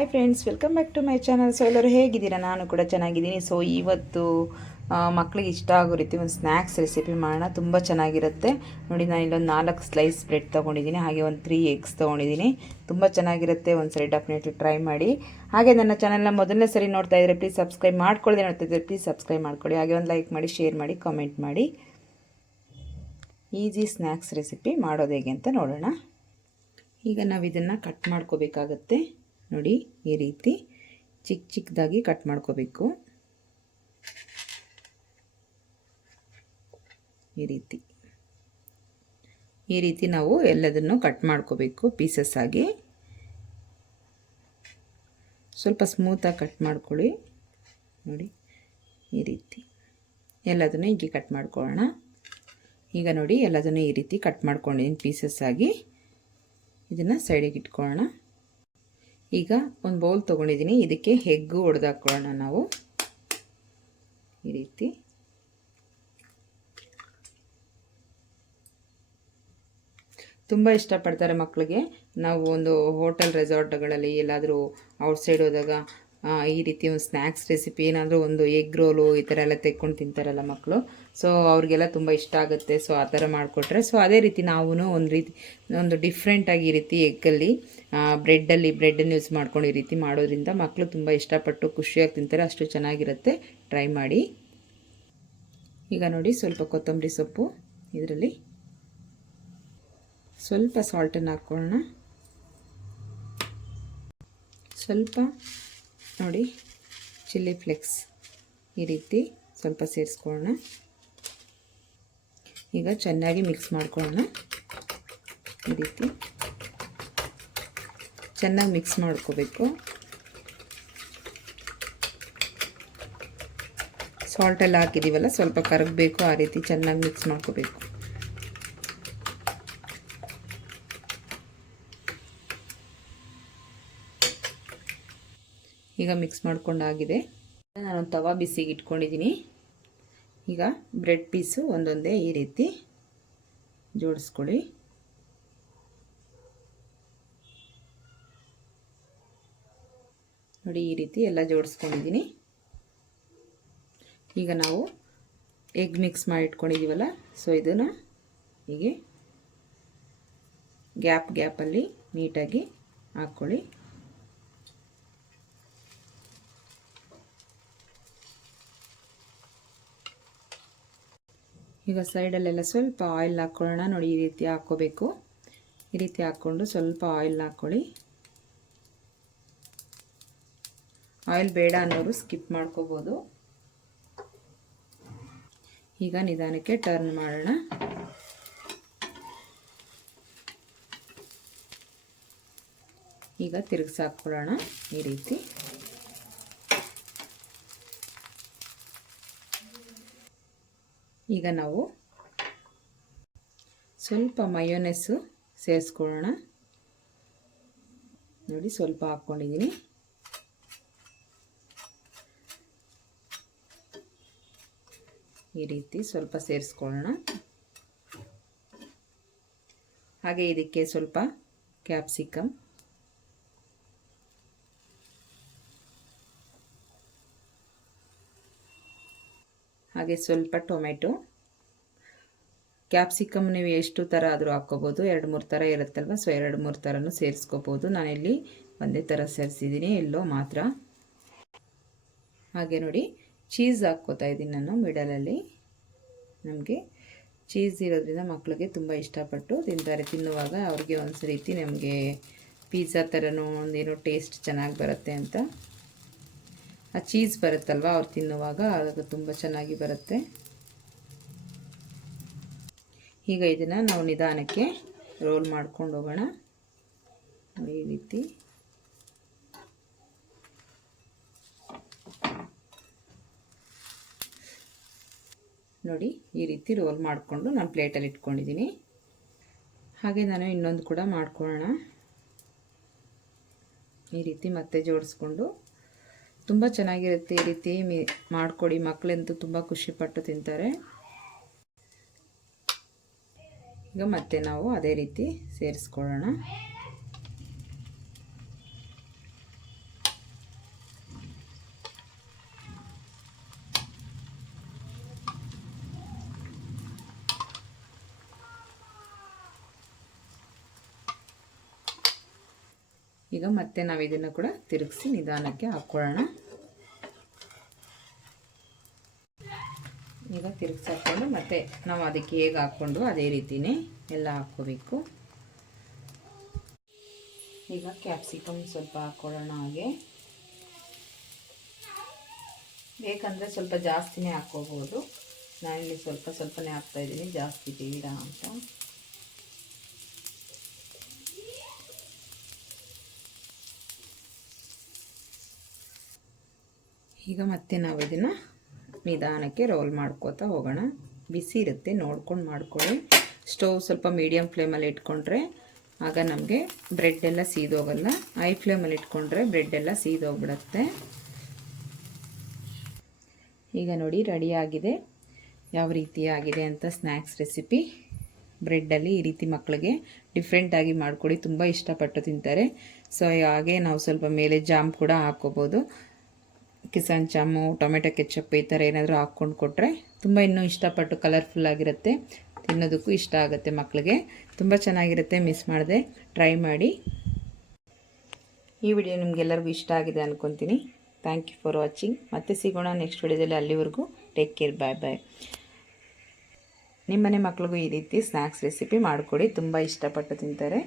Hi friends welcome back to my channel so ಎಲ್ಲರೂ ಹೇಗಿದ್ದೀರಾ? ನಾನು ಕೂಡ ಚೆನ್ನಾಗಿದ್ದೀನಿ. ಸೊ ಇವತ್ತು ಮಕ್ಕಳಿಗೆ ಇಷ್ಟ ಆಗೋ ರೀತಿ ಒಂದು ಸ್ನ್ಯಾಕ್ಸ್ ರೆಸಿಪಿ ಮಾಡೋಣ. ತುಂಬ ಚೆನ್ನಾಗಿರುತ್ತೆ. ನೋಡಿ, ನಾನು ಇಲ್ಲೊಂದು ನಾಲ್ಕು ಸ್ಲೈಸ್ ಬ್ರೆಡ್ ತೊಗೊಂಡಿದ್ದೀನಿ. ಹಾಗೆ ಒಂದು ತ್ರೀ ಎಗ್ಸ್ ತೊಗೊಂಡಿದ್ದೀನಿ. ತುಂಬ ಚೆನ್ನಾಗಿರುತ್ತೆ. ಒಂದು ಸರಿ ಡೆಫಿನೆಟ್ಲಿ ಟ್ರೈ ಮಾಡಿ. ಹಾಗೆ ನನ್ನ ಚಾನಲ್ನ ಮೊದಲನೇ ಸರಿ ನೋಡ್ತಾ ಇದ್ದರೆ ಪ್ಲೀಸ್ ಸಬ್ಸ್ಕ್ರೈಬ್ ಮಾಡ್ಕೊಳ್ಳದೆ ನೋಡ್ತಾ ಇದ್ದರೆ ಪ್ಲೀಸ್ ಸಬ್ಸ್ಕ್ರೈಬ್ ಮಾಡ್ಕೊಳ್ಳಿ ಹಾಗೆ ಒಂದು ಲೈಕ್ ಮಾಡಿ ಶೇರ್ ಮಾಡಿ ಕಾಮೆಂಟ್ ಮಾಡಿ. ಈಸಿ ಸ್ನ್ಯಾಕ್ಸ್ ರೆಸಿಪಿ ಮಾಡೋದು ಹೇಗೆ ಅಂತ ನೋಡೋಣ. ಈಗ ನಾವು ಇದನ್ನು ಕಟ್ ಮಾಡ್ಕೋಬೇಕಾಗತ್ತೆ. ನೋಡಿ ಈ ರೀತಿ ಚಿಕ್ಕ ಚಿಕ್ಕದಾಗಿ ಕಟ್ ಮಾಡ್ಕೋಬೇಕು. ಈ ರೀತಿ. ಈ ರೀತಿ ನಾವು ಎಲ್ಲದನ್ನು ಕಟ್ ಮಾಡ್ಕೋಬೇಕು ಪೀಸಸ್ ಆಗಿ. ಸ್ವಲ್ಪ ಸ್ಮೂತಾಗಿ ಕಟ್ ಮಾಡ್ಕೊಳ್ಳಿ. ನೋಡಿ ಈ ರೀತಿ. ಎಲ್ಲದನ್ನು ಹೀಗೆ ಕಟ್ ಮಾಡ್ಕೊಳ್ಳೋಣ. ಈಗ ನೋಡಿ ಎಲ್ಲದನ್ನು ಈ ರೀತಿ ಕಟ್ ಮಾಡ್ಕೊಂಡಿದ್ದೀನಿ ಪೀಸಸ್ ಆಗಿ ಇದನ್ನು ಸೈಡಿಗೆ ಇಟ್ಕೊಳ್ಳೋಣ. ಈಗ ಒಂದು ಬೌಲ್ ತೊಗೊಂಡಿದ್ದೀನಿ ಇದಕ್ಕೆ ಹೆಗ್ಗು ಹೊಡೆದಾಕೊಳ್ಳೋಣ ನಾವು. ಈ ರೀತಿ. ತುಂಬ ಇಷ್ಟಪಡ್ತಾರೆ ಮಕ್ಕಳಿಗೆ ನಾವು ಒಂದು ಹೋಟೆಲ್ ರೆಸಾರ್ಟ್ಗಳಲ್ಲಿ ಎಲ್ಲಾದರೂ ಔಟ್ಸೈಡ್ ಹೋದಾಗ ಈ ರೀತಿ ಒಂದು ಸ್ನ್ಯಾಕ್ಸ್ ರೆಸಿಪಿ ಏನಾದರೂ ಒಂದು ಎಗ್ ರೋಲು ಈ ಥರ ಎಲ್ಲ ತೆಕ್ಕೊಂಡು ತಿಂತಾರಲ್ಲ ಮಕ್ಕಳು ಸೊ ಅವ್ರಿಗೆಲ್ಲ ತುಂಬ ಇಷ್ಟ ಆಗುತ್ತೆ. ಸೊ ಆ ಥರ ಮಾಡಿಕೊಟ್ರೆ. ಸೊ ಅದೇ ರೀತಿ ನಾವು ಒಂದು ರೀತಿ, ಒಂದು ಡಿಫ್ರೆಂಟಾಗಿ ಈ ರೀತಿ ಎಗ್ಗಲ್ಲಿ ಬ್ರೆಡ್ಡಲ್ಲಿ ಬ್ರೆಡ್ಡನ್ನು ಯೂಸ್ ಮಾಡ್ಕೊಂಡು ಈ ರೀತಿ ಮಾಡೋದ್ರಿಂದ ಮಕ್ಕಳು ತುಂಬ ಇಷ್ಟಪಟ್ಟು ಖುಷಿಯಾಗಿ ತಿಂತಾರೆ. ಅಷ್ಟು ಚೆನ್ನಾಗಿರುತ್ತೆ. ಟ್ರೈ ಮಾಡಿ. ಈಗ ನೋಡಿ ಸ್ವಲ್ಪ ಕೊತ್ತಂಬರಿ ಸೊಪ್ಪು ಇದರಲ್ಲಿ. ಸ್ವಲ್ಪ ಸಾಲ್ಟನ್ನು ಹಾಕ್ಕೊಳ್ಳೋಣ. ಸ್ವಲ್ಪ ನೋಡಿ ಚಿಲ್ಲಿ ಫ್ಲೆಕ್ಸ್ ಈ ರೀತಿ ಸ್ವಲ್ಪ ಸೇರಿಸ್ಕೊಳ್ಳೋಣ. ಈಗ ಚೆನ್ನಾಗಿ ಮಿಕ್ಸ್ ಮಾಡ್ಕೊಳ್ಳೋಣ. ಈ ರೀತಿ. ಚೆನ್ನಾಗಿ ಮಿಕ್ಸ್ ಮಾಡ್ಕೋಬೇಕು. ಸಾಲ್ಟೆಲ್ಲ ಹಾಕಿದ್ದೀವಲ್ಲ ಸ್ವಲ್ಪ ಕರಗಬೇಕು, ಆ ರೀತಿ ಚೆನ್ನಾಗಿ ಮಿಕ್ಸ್ ಮಾಡ್ಕೋಬೇಕು. ಈಗ ಮಿಕ್ಸ್ ಮಾಡ್ಕೊಂಡಾಗಿದೆ. ನಾನು ತವಾ ಬಿಸಿಗೆ ಇಟ್ಕೊಂಡಿದ್ದೀನಿ ಈಗ ಬ್ರೆಡ್ ಪೀಸು ಒಂದೊಂದೇ ಈ ರೀತಿ ಜೋಡಿಸ್ಕೊಳ್ಳಿ. ನೋಡಿ ಈ ರೀತಿ ಎಲ್ಲ ಜೋಡಿಸ್ಕೊಂಡಿದ್ದೀನಿ ಈಗ ನಾವು ಎಗ್ ಮಿಕ್ಸ್ ಮಾಡಿ ಇಟ್ಕೊಂಡಿದ್ದೀವಲ್ಲ ಸೊ ಇದನ್ನು ಹೀಗೆ ಗ್ಯಾಪ್ ಗ್ಯಾಪಲ್ಲಿ ನೀಟಾಗಿ ಹಾಕ್ಕೊಳ್ಳಿ. ಈಗ ಸೈಡಲ್ಲೆಲ್ಲ ಸ್ವಲ್ಪ ಆಯಿಲ್ ಹಾಕ್ಕೊಳ್ಳೋಣ. ನೋಡಿ, ಈ ರೀತಿ ಹಾಕ್ಕೋಬೇಕು. ಈ ರೀತಿ ಹಾಕ್ಕೊಂಡು ಸ್ವಲ್ಪ ಆಯಿಲ್ ಹಾಕ್ಕೊಳ್ಳಿ. ಆಯಿಲ್ ಬೇಡ ಅನ್ನೋರು ಸ್ಕಿಪ್ ಮಾಡ್ಕೋಬೋದು. ಈಗ ನಿಧಾನಕ್ಕೆ ಟರ್ನ್ ಮಾಡೋಣ. ಈಗ ತಿರುಗಿಸಿ ಹಾಕ್ಕೊಳ್ಳೋಣ ಈ ರೀತಿ. ಈಗ ನಾವು ಸ್ವಲ್ಪ ಮಯೋನೆಸ್ಸು ಸೇರಿಸ್ಕೊಳ್ಳೋಣ. ನೋಡಿ, ಸ್ವಲ್ಪ ಹಾಕ್ಕೊಂಡಿದ್ದೀನಿ. ಈ ರೀತಿ ಸ್ವಲ್ಪ ಸೇರಿಸ್ಕೊಳ್ಳೋಣ. ಹಾಗೆ ಇದಕ್ಕೆ ಸ್ವಲ್ಪ ಕ್ಯಾಪ್ಸಿಕಮ್. ಹಾಗೆ ಸ್ವಲ್ಪ ಟೊಮೆಟೊ. ಕ್ಯಾಪ್ಸಿಕಮ್ ನೀವು ಎಷ್ಟು ಥರ ಆದರೂ ಹಾಕ್ಕೋಬೋದು. ಎರಡು, ಮೂರು ಥರ ಇರುತ್ತಲ್ವ? ಸೊ ಎರಡು, ಮೂರು ಥರನೂ ಸೇರಿಸ್ಕೋಬೋದು. ನಾನಿಲ್ಲಿ ಒಂದೇ ಥರ ಸೇರಿಸಿದ್ದೀನಿ. ಎಲ್ಲೋ ಮಾತ್ರ. ಹಾಗೆ ನೋಡಿ, ಚೀಸ್ ಹಾಕ್ಕೋತಾ ಇದ್ದೀನಿ ನಾನು ಮಿಡಲಲ್ಲಿ. ನಮಗೆ ಚೀಸ್ ಇರೋದ್ರಿಂದ ಮಕ್ಕಳಿಗೆ ತುಂಬ ಇಷ್ಟಪಟ್ಟು ತಿಂತಾರೆ. ತಿನ್ನುವಾಗ ಅವ್ರಿಗೆ ಒಂದು ರೀತಿ ನಮಗೆ ಪಿಜ್ಜಾ ಥರನೂ ಒಂದೇನೋ ಟೇಸ್ಟ್ ಚೆನ್ನಾಗಿ ಬರುತ್ತೆ ಅಂತ. ಆ ಚೀಸ್ ಬರುತ್ತಲ್ವ ಅವ್ರು ತಿನ್ನುವಾಗ ಅದು ತುಂಬ ಚೆನ್ನಾಗಿ ಬರುತ್ತೆ. ಈಗ ಇದನ್ನು ನಾವು ನಿಧಾನಕ್ಕೆ ರೋಲ್ ಮಾಡ್ಕೊಂಡು ಹೋಗೋಣ. ಈ ರೀತಿ. ನೋಡಿ, ಈ ರೀತಿ ರೋಲ್ ಮಾಡಿಕೊಂಡು ನಾನು ಪ್ಲೇಟಲ್ಲಿ ಇಟ್ಕೊಂಡಿದ್ದೀನಿ ಹಾಗೆ ನಾನು ಇನ್ನೊಂದು ಕೂಡ ಮಾಡ್ಕೊಳ್ಳೋಣ. ಈ ರೀತಿ ಮತ್ತೆ ಜೋಡಿಸ್ಕೊಂಡು. ತುಂಬ ಚೆನ್ನಾಗಿರುತ್ತೆ ಈ ರೀತಿ ಮಾಡಿಕೊಡಿ. ಮಕ್ಕಳಂತೂ ತುಂಬ ಖುಷಿಪಟ್ಟು ತಿಂತಾರೆ. ಈಗ ಮತ್ತೆ ನಾವು ಅದೇ ರೀತಿ ಸೇರಿಸ್ಕೊಳ್ಳೋಣ. ಈಗ ಮತ್ತೆ ನಾವು ಇದನ್ನು ಕೂಡ ತಿರುಗಿಸಿ ನಿಧಾನಕ್ಕೆ ಹಾಕ್ಕೊಳ್ಳೋಣ ಈಗ ತಿರುಗಿಸಿ ಹಾಕ್ಕೊಂಡು ಮತ್ತೆ ನಾವು ಅದಕ್ಕೆ ಹೇಗೆ ಹಾಕ್ಕೊಂಡು ಅದೇ ರೀತಿಯೇ ಎಲ್ಲ ಹಾಕ್ಕೋಬೇಕು. ಈಗ ಕ್ಯಾಪ್ಸಿಕಮ್ ಸ್ವಲ್ಪ ಹಾಕ್ಕೊಳ್ಳೋಣ ಹಾಗೆ. ಬೇಕಂದರೆ ಸ್ವಲ್ಪ ಜಾಸ್ತಿನೇ ಹಾಕ್ಕೋಬೋದು. ನಾನಿಲ್ಲಿ ಸ್ವಲ್ಪ ಸ್ವಲ್ಪನೇ ಹಾಕ್ತಾಯಿದ್ದೀನಿ ಜಾಸ್ತಿ ಬೇಡ ಅಂತ. ಈಗ ಮತ್ತೆ ನಾವು ಇದನ್ನು ನಿಧಾನಕ್ಕೆ ರೋಲ್ ಮಾಡ್ಕೋತಾ ಹೋಗೋಣ. ಬಿಸಿ ಇರುತ್ತೆ, ನೋಡ್ಕೊಂಡು ಮಾಡ್ಕೊಳ್ಳಿ. ಸ್ಟವ್ ಸ್ವಲ್ಪ ಮೀಡಿಯಮ್ ಫ್ಲೇಮಲ್ಲಿ ಇಟ್ಕೊಂಡ್ರೆ ಆಗ ನಮಗೆ ಬ್ರೆಡ್ ಎಲ್ಲ ಸೀದೋಗಲ್ಲ. ಹೈ ಫ್ಲೇಮಲ್ಲಿ ಇಟ್ಕೊಂಡ್ರೆ ಬ್ರೆಡ್ ಎಲ್ಲ ಸೀದೋಗ್ಬಿಡುತ್ತೆ. ಈಗ ನೋಡಿ ರೆಡಿಯಾಗಿದೆ ಯಾವ ರೀತಿ ಆಗಿದೆ ಅಂತ ಸ್ನ್ಯಾಕ್ಸ್ ರೆಸಿಪಿ ಬ್ರೆಡ್ಡಲ್ಲಿ ಈ ರೀತಿ ಮಕ್ಕಳಿಗೆ ಡಿಫ್ರೆಂಟಾಗಿ ಮಾಡಿಕೊಡಿ. ತುಂಬ ಇಷ್ಟಪಟ್ಟು ತಿಂತಾರೆ. ಸೊ ಹಾಗೆ ನಾವು ಸ್ವಲ್ಪ ಮೇಲೆ ಜಾಮ್ ಕೂಡ ಹಾಕ್ಕೋಬೋದು. ಕಿಸಾನ್ ಚಾಮು ಟೊಮೆಟೊ ಕೆಚಪ್ ಈ ಥರ ಏನಾದರೂ ಹಾಕ್ಕೊಂಡು ಕೊಟ್ಟರೆ ತುಂಬ ಇನ್ನೂ ಇಷ್ಟಪಟ್ಟು ಕಲರ್ಫುಲ್ ಆಗಿರುತ್ತೆ. ತಿನ್ನೋದಕ್ಕೂ ಇಷ್ಟ ಆಗುತ್ತೆ ಮಕ್ಕಳಿಗೆ ತುಂಬ ಚೆನ್ನಾಗಿರುತ್ತೆ ಮಿಸ್ ಮಾಡಿದೆ. ಟ್ರೈ ಮಾಡಿ. ಈ ವಿಡಿಯೋ ನಿಮಗೆಲ್ಲರಿಗೂ ಇಷ್ಟ ಆಗಿದೆ ಅಂದ್ಕೊತೀನಿ ಥ್ಯಾಂಕ್ ಯು ಫಾರ್ ವಾಚಿಂಗ್ ಮತ್ತೆ ಸಿಗೋಣ ನೆಕ್ಸ್ಟ್ ವಿಡಿಯೋದಲ್ಲಿ ಅಲ್ಲಿವರೆಗೂ. ಟೇಕ್ ಕೇರ್ ಬಾಯ್ ಬಾಯ್ ನಿಮ್ಮನೆ ಮಕ್ಳಿಗೂ ಈ ರೀತಿ ಸ್ನ್ಯಾಕ್ಸ್ ರೆಸಿಪಿ ಮಾಡಿಕೊಡಿ. ತುಂಬ ಇಷ್ಟಪಟ್ಟು ತಿಂತಾರೆ.